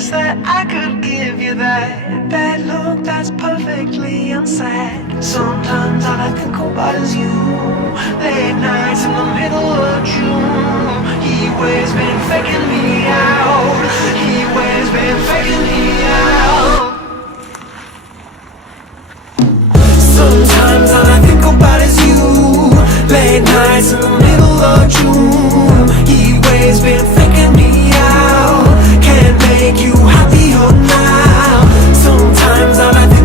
wish that I could give you that look that's perfectly unsaid. Sometimes all I think about is you. Late nights in the middle of June. He waves been faking me out. He waves been faking me out. Sometimes all I think about is you. Late nights in the middle of June. He waves been faking me out. Can't make you happier now. Sometimes all I think